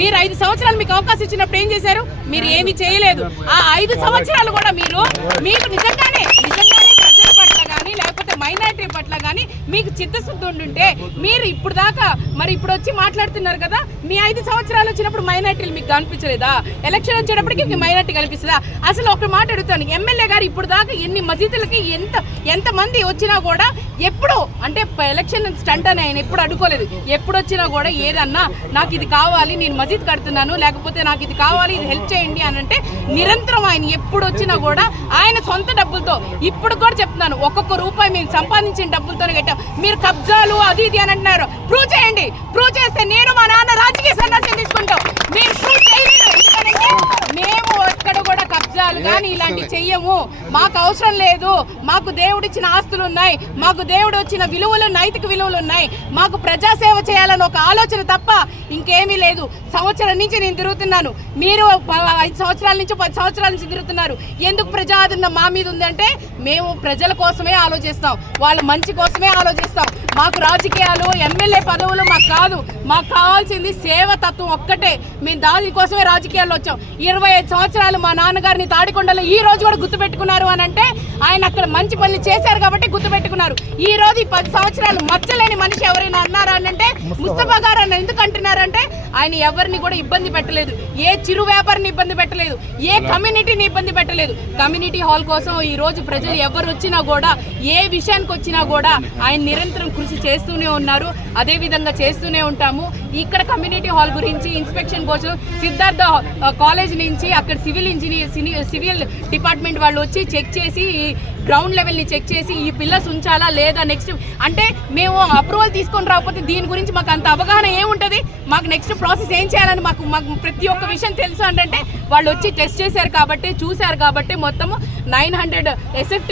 మీరు 5 సంవత్సరాలు మీకు అవకాశం ఇచ్చినప్పుడు ఏం చేశారు? మీరు ఏమీ చేయలేదు. ఆ 5 సంవత్సరాలు కూడా మీకు నిజంగానే ప్రజల పట్ల కానీ లేకపోతే మైనారిటీ పట్ల కానీ మీకు చిత్తశుద్ధి ఉండుంటే మీరు ఇప్పుడు దాకా మరి ఇప్పుడు వచ్చి మాట్లాడుతున్నారు కదా, మీ 5 సంవత్సరాలు వచ్చినప్పుడు మైనారిటీలు మీకు కనిపించలేదా? ఎలక్షన్ వచ్చేటప్పటికి మీకు మైనారిటీ కనిపిస్తుందా? అసలు ఒక మాట అడుగుతాను, ఎమ్మెల్యే గారు ఇప్పుడు దాకా ఎన్ని మసీదులకి ఎంతమంది వచ్చినా కూడా ఎప్పుడు అంటే ఎలక్షన్ స్టంట్ అని ఆయన ఎప్పుడు అడుకోలేదు. ఎప్పుడు వచ్చినా కూడా ఏదన్నా నాకు ఇది కావాలి, నేను మసీద్ కడుతున్నాను, లేకపోతే నాకు ఇది కావాలి, ఇది హెల్ప్ చేయండి అని అంటే నిరంతరం ఆయన ఎప్పుడు వచ్చినా కూడా ఆయన సొంత డబ్బులతో, ఇప్పుడు కూడా చెప్తున్నాను, ఒక్కొక్క రూపాయి మేము సంపాదించిన డబ్బులతోనే కట్టాం. మీరు కబ్జాలు అది ఇది అని అంటున్నారు, ప్రూవ్ చేయండి. ప్రూవ్ చేస్తే నేను మా నాన్న రాజకీయ సన్యాసం తీసుకుంటాం. మీరు ప్రూవ్ చేయలేదు, ఎందుకంటే మేము ఎక్కడ కూడా కబ్జాలు కానీ ఇలాంటివి చెయ్యము. మాకు అవసరం లేదు. మాకు దేవుడిచ్చిన ఆస్తులు ఉన్నాయి, మాకు దేవుడు వచ్చిన విలువలు, నైతిక విలువలు ఉన్నాయి. మాకు ప్రజాసేవ చేయాలని ఒక ఆలోచన తప్ప ఇంకేమీ లేదు. సంవత్సరం నుంచి నేను తిరుగుతున్నాను, మీరు 5 సంవత్సరాల నుంచి 10 సంవత్సరాల నుంచి తిరుగుతున్నారు. ఎందుకు ప్రజాదరణ మా మీద ఉందంటే మేము ప్రజల కోసమే ఆలోచిస్తాం, వాళ్ళ మంచి కోసమే ఆలోచిస్తాం. మాకు రాజకీయాలు ఎమ్మెల్యే పదవులు మాకు కాదు. మాకు కావాల్సింది సేవతత్వం ఒక్కటే. మేము దానికోసమే రాజకీయాల్లో వచ్చాం. 25 సంవత్సరాలు మా నాన్నగారిని తాడికొండలో ఈ రోజు కూడా గుర్తుపెట్టుకున్నారు అని అంటే ఆయన అక్కడ మంచి పనులు చేశారు కాబట్టి గుర్తుపెట్టుకున్నారు. ఈ రోజు 10 సంవత్సరాలు మచ్చలేని మనిషి ఎవరైనా అన్నారా అంటే ముస్తఫా గారు అని ఎందుకు అంటున్నారంటే ఆయన ఎవరిని కూడా ఇబ్బంది పెట్టలేదు, ఏ చిరు వ్యాపారిని ఇబ్బంది పెట్టలేదు, ఏ కమ్యూనిటీని ఇబ్బంది పెట్టలేదు. కమ్యూనిటీ హాల్ కోసం ఈ రోజు ప్రజలు ఎవరు వచ్చినా కూడా ఏ విషయానికి వచ్చినా కూడా ఆయన నిరంతరం కృషి చేస్తూనే ఉన్నారు. అదే విధంగా చేస్తూనే ఉంటాము. ఇక్కడ కమ్యూనిటీ హాల్ గురించి ఇన్స్పెక్షన్ కోసం సిద్ధార్థ కాలేజ్ నుంచి అక్కడ సివిల్ డిపార్ట్మెంట్ వాళ్ళు వచ్చి చెక్ చేసి గ్రౌండ్ లెవెల్ని చెక్ చేసి ఈ పిల్లర్స్ ఉంచాలా లేదా నెక్స్ట్ అంటే మేము అప్రూవల్ తీసుకొని రాకపోతే దీని గురించి మాకు అంత అవగాహన ఏముంటుంది, మాకు నెక్స్ట్ ప్రాసెస్ ఏం చేయాలని మాకు ప్రతి ఒక్క విషయం తెలుసు అంటే వాళ్ళు వచ్చి టెస్ట్ చేశారు కాబట్టి చూశారు కాబట్టి మొత్తము 900 SFT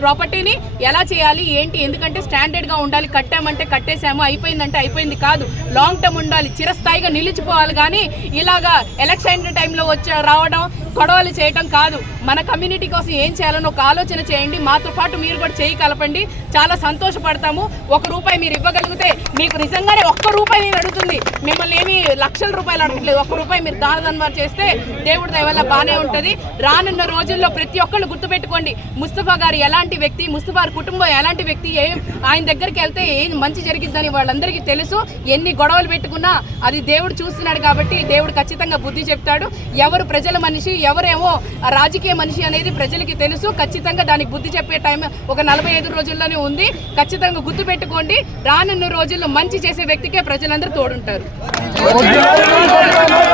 ప్రాపర్టీని ఎలా చేయాలి ఏంటి, ఎందుకంటే స్టాండర్డ్గా ఉండాలి. కట్టామంటే కట్టేసాము, అయిపోయిందంటే అయిపోయింది కాదు, లాంగ్ టర్మ్ ఉండాలి, చిరస్థాయిగా నిలిచిపోవాలి. కానీ ఇలాగా ఎలక్షన్ టైంలో రావడం గొడవలు చేయటం కాదు. మన కమ్యూనిటీ కోసం ఏం చేయాలని ఒక ఆలోచన చేయండి. మాతో పాటు మీరు కూడా చేయి కలపండి, చాలా సంతోషపడతాము. 1 రూపాయి మీరు ఇవ్వగలిగితే మీకు నిజంగానే 1 రూపాయి నేను అడుగుతుంది, మిమ్మల్ని ఏమి లక్షల రూపాయలు అడగట్లేదు. 1 రూపాయి మీరు దానధర్మాలు చేస్తే దేవుడి దయ వల్ల బాగానే ఉంటుంది. రానున్న రోజుల్లో ప్రతి ఒక్కళ్ళు గుర్తుపెట్టుకోండి, ముస్తఫా గారు ఎలాంటి వ్యక్తి, ముస్తఫా గారి కుటుంబం ఎలాంటి వ్యక్తి, ఆయన దగ్గరికి వెళ్తే ఏం మంచి జరిగిద్దని వాళ్ళందరికీ తెలుసు. ఎన్ని గొడవలు పెట్టుకున్నా అది దేవుడు చూస్తున్నాడు కాబట్టి దేవుడు ఖచ్చితంగా బుద్ధి చెప్తాడు. ఎవరు ప్రజల మనిషి, ఎవరేమో రాజకీయ మనిషి అనేది ప్రజలకి తెలుసు. ఖచ్చితంగా దానికి బుద్ధి చెప్పే టైం ఒక 45 రోజుల్లోనే ఉంది. ఖచ్చితంగా గుర్తుపెట్టుకోండి, రానున్న రోజుల్లో మంచి చేసే వ్యక్తికే ప్రజలందరూ తోడుంటారు.